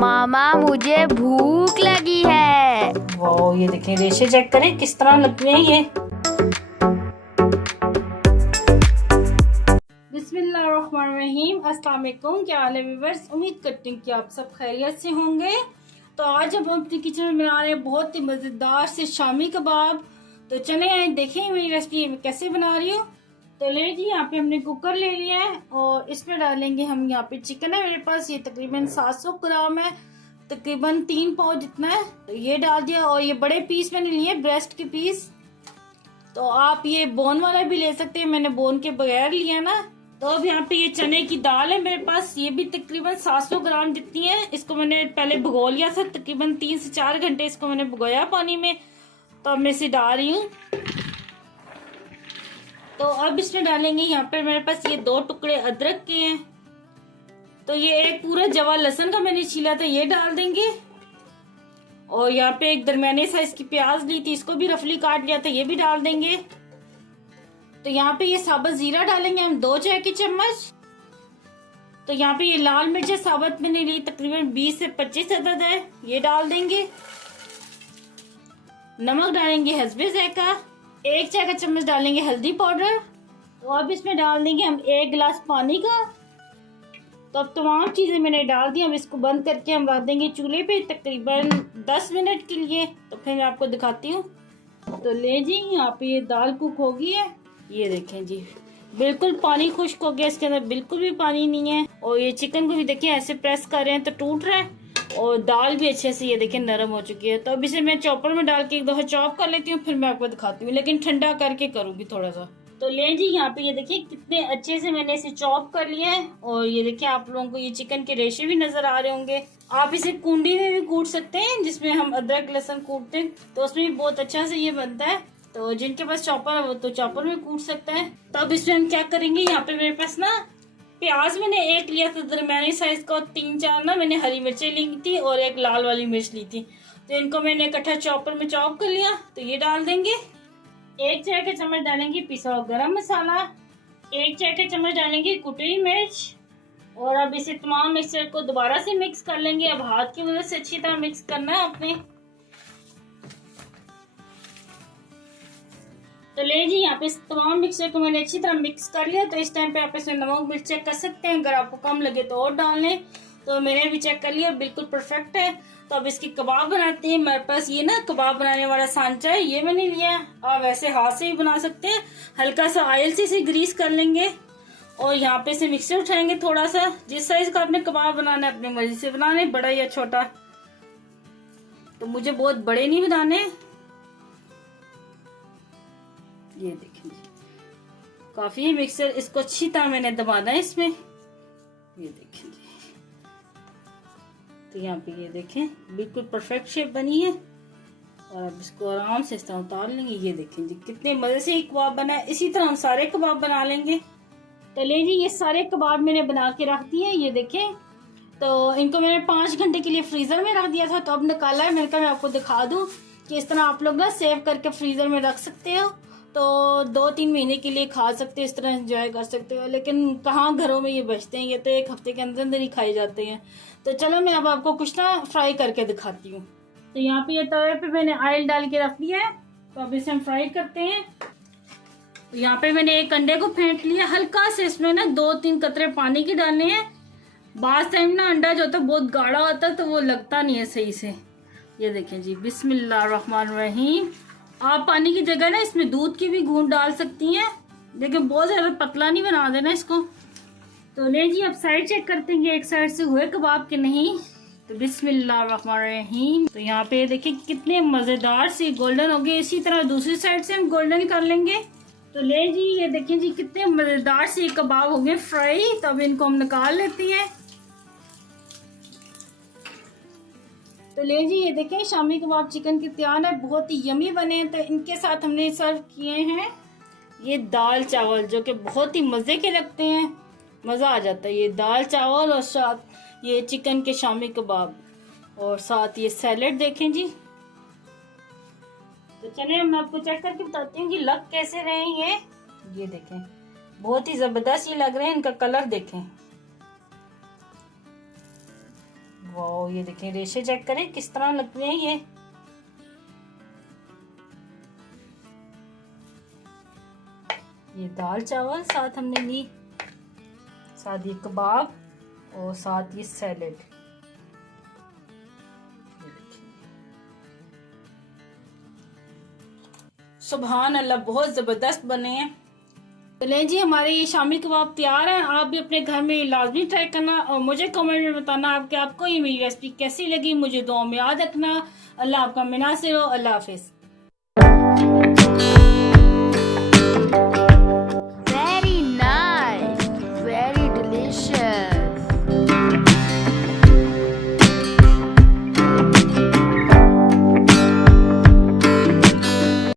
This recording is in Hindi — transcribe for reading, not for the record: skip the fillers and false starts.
मामा मुझे भूख लगी है। वाह, ये देखें रेशे चेक करें किस तरह लग रहे हैं ये। बिस्मिल्लाहिर्रहमानिर्रहीम। अस्सलाम वालेकुम। क्या हाल है व्यूअर्स? उम्मीद करती हूँ कि आप सब खैरियत से होंगे। तो आज हम अपनी किचन में बना रहे हैं बहुत ही मज़ेदार से शामी कबाब। तो चले देखें मेरी रेसिपी कैसे बना रही हूँ। तो ले जी, यहाँ पे हमने कुकर ले लिया है और इसमें डालेंगे हम, यहाँ पे चिकन है मेरे पास, ये तकरीबन 700 ग्राम है, तकरीबन 3 पाव जितना है। तो ये डाल दिया और ये बड़े पीस मैंने लिए, ब्रेस्ट के पीस। तो आप ये बोन वाला भी ले सकते हैं, मैंने बोन के बगैर लिया ना। तो अब यहाँ पे ये चने की दाल है मेरे पास, ये भी तकरीबन 700 ग्राम जितनी है। इसको मैंने पहले भिगो लिया था, तकरीबन 3 से 4 घंटे इसको मैंने भिगोया पानी में। तो अब मैं इसे डाल रही हूँ। तो अब इसमें डालेंगे, यहाँ पे मेरे पास ये 2 टुकड़े अदरक के हैं। तो ये एक पूरा जवा लहसुन का मैंने छीला था, ये डाल देंगे। और यहाँ पे एक दरमियाने साइज की प्याज ली थी, इसको भी रफली काट लिया था, ये भी डाल देंगे। तो यहाँ पे ये साबुत जीरा डालेंगे हम 2 चाय के चम्मच। तो यहाँ पे ये लाल मिर्च साबुत मैंने ली, तकरीबन 20 से 25 अदद है, ये डाल देंगे। नमक डालेंगे हस्बे ज़ायका। 1 चाय का चम्मच डालेंगे हल्दी पाउडर। तो अब इसमें डाल देंगे हम 1 गिलास पानी का। तो अब तमाम चीज़ें मैंने डाल दी, हम इसको बंद करके हम रख देंगे चूल्हे पे तकरीबन 10 मिनट के लिए। तो फिर मैं आपको दिखाती हूँ। तो ले जी, यहाँ पे ये दाल कुक हो गई है, ये देखें जी, बिल्कुल पानी खुश्क हो गया, इसके अंदर बिल्कुल भी पानी नहीं है। और ये चिकन को भी देखें ऐसे प्रेस कर रहे हैं तो टूट रहा है, और दाल भी अच्छे से ये देखें नरम हो चुकी है। तो अब इसे मैं चॉपर में डाल के एक दफा चॉप कर लेती हूँ, फिर मैं आपको दिखाती हूँ, लेकिन ठंडा करके करूंगी थोड़ा सा। तो ले जी, यहाँ पे ये देखिए कितने अच्छे से मैंने इसे चॉप कर लिया है। और ये देखिए आप लोगों को ये चिकन के रेशे भी नजर आ रहे होंगे। आप इसे कुंडी में भी कूट सकते हैं, जिसमें हम अदरक लहसुन कूटते हैं, तो उसमें भी बहुत अच्छा से ये बनता है। तो जिनके पास चॉपर है वो तो चॉपर में कूट सकता है। तो अब इसमें हम क्या करेंगे, यहाँ पे मेरे पास ना प्याज मैंने 1 लिया था दरमियानी साइज का, और 3-4 ना मैंने हरी मिर्चें ली थी, और 1 लाल वाली मिर्च ली थी। तो इनको मैंने इकट्ठा चॉपर में चॉप कर लिया। तो ये डाल देंगे। 1 चाय का चम्मच डालेंगे पिसा हुआ गरम मसाला। 1 चाय का चम्मच डालेंगे कुटी मिर्च। और अब इसे तमाम मिक्सचर को दोबारा से मिक्स कर लेंगे। अब हाथ की मदद से अच्छी तरह मिक्स करना है आपने। तो ले जी, यहाँ पे तमाम मिक्सचर को मैंने अच्छी तरह मिक्स कर लिया। तो इस टाइम पे आप इसमें नमक मिर्च चेक कर सकते हैं, अगर आपको कम लगे तो और डाल लें। तो मैंने भी चेक कर लिया, बिल्कुल परफेक्ट है। तो अब इसकी कबाब बनाते हैं। मेरे पास ये ना कबाब बनाने वाला सांचा है, ये मैंने लिया है। आप वैसे हाथ से भी बना सकते हैं, हल्का सा ऑयल से इसे ग्रीस कर लेंगे। और यहाँ पे से मिक्सर उठाएंगे थोड़ा सा, जिस साइज का आपने कबाब बनाना है अपनी मर्जी से बनाने, बड़ा या छोटा। तो मुझे बहुत बड़े नहीं बनाने। ये देखें जी, काफी मिक्सर, इसको अच्छी तरह मैंने दबाना है इसमें, ये देखें जी। तो यहाँ पे ये देखें बिल्कुल परफेक्ट शेप बनी है। और अब इसको आराम से इस तरह उतार लेंगे। ये देखें जी कितने मजे से कबाब बना है। इसी तरह हम सारे कबाब बना लेंगे। तो ले जी, ये सारे कबाब मैंने बना के रख दिए, ये देखें। तो इनको मैंने 5 घंटे के लिए फ्रीजर में रख दिया था, तो अब निकाला है। मैंने कहा मैं आपको दिखा दूं कि इस तरह आप लोग ना सेव करके फ्रीजर में रख सकते हो। तो 2-3 महीने के लिए खा सकते हो, इस तरह एंजॉय कर सकते हो। लेकिन कहाँ घरों में ये बचते हैं, ये तो 1 हफ्ते के अंदर अंदर ही खाए जाते हैं। तो चलो मैं अब आपको कुछ ना फ्राई करके दिखाती हूँ। तो यहाँ पे ये तवे पे मैंने ऑयल डाल के रख दिया है। तो अब इसे हम फ्राई करते हैं। तो यहाँ पे मैंने 1 अंडे को फेंट लिया, हल्का से इसमें ना 2-3 कतरे पानी के डालने हैं। बास टाइम ना अंडा जो होता है बहुत गाढ़ा होता है, तो वो लगता नहीं है सही से। ये देखें जी, बिस्मिल्लाहिर्रहमानिर्रहीम। आप पानी की जगह ना इसमें दूध की भी घूंट डाल सकती हैं, लेकिन बहुत ज्यादा पतला नहीं बना देना इसको। तो ले जी, अब साइड चेक करते हैं एक साइड से हुए कबाब के नहीं। तो बिस्मिल्लाहिर्रहमानिर्रहीम। तो यहाँ पे देखिए कितने मजेदार से गोल्डन हो गए। इसी तरह दूसरी साइड से हम गोल्डन कर लेंगे। तो ले जी, ये देखें जी कितने मजेदार से कबाब हो गए फ्राई। तो अब इनको हम निकाल लेते हैं। तो ले जी, ये देखें शामी कबाब चिकन के तैयार है, बहुत ही यमी बने हैं। तो इनके साथ हमने सर्व किए हैं ये दाल चावल, जो कि बहुत ही मज़े के लगते हैं, मज़ा आ जाता है। ये दाल चावल और साथ ये चिकन के शामी कबाब, और साथ ये सैलेड देखें जी। तो चलिए मैं आपको चेक करके बताती हूँ कि लग कैसे रहे हैं ये देखें, बहुत ही ज़बरदस्त ये लग रहे हैं। इनका कलर देखें, वाह, ये देखें रेशे चेक करें किस तरह लगते हैं ये दाल चावल साथ हमने ली, साथ ये कबाब और साथ ये सैलेड। सुभान अल्लाह, बहुत जबरदस्त बने हैं। चलें जी, हमारे ये शामी कबाब तैयार हैं। आप भी अपने घर में लाजमी ट्राई करना और मुझे कमेंट में बताना आपको ये मेरी रेसिपी कैसी लगी। मुझे दुआ में याद रखना। अल्लाह आपका मुनासिर हो। अल्लाह हाफिज।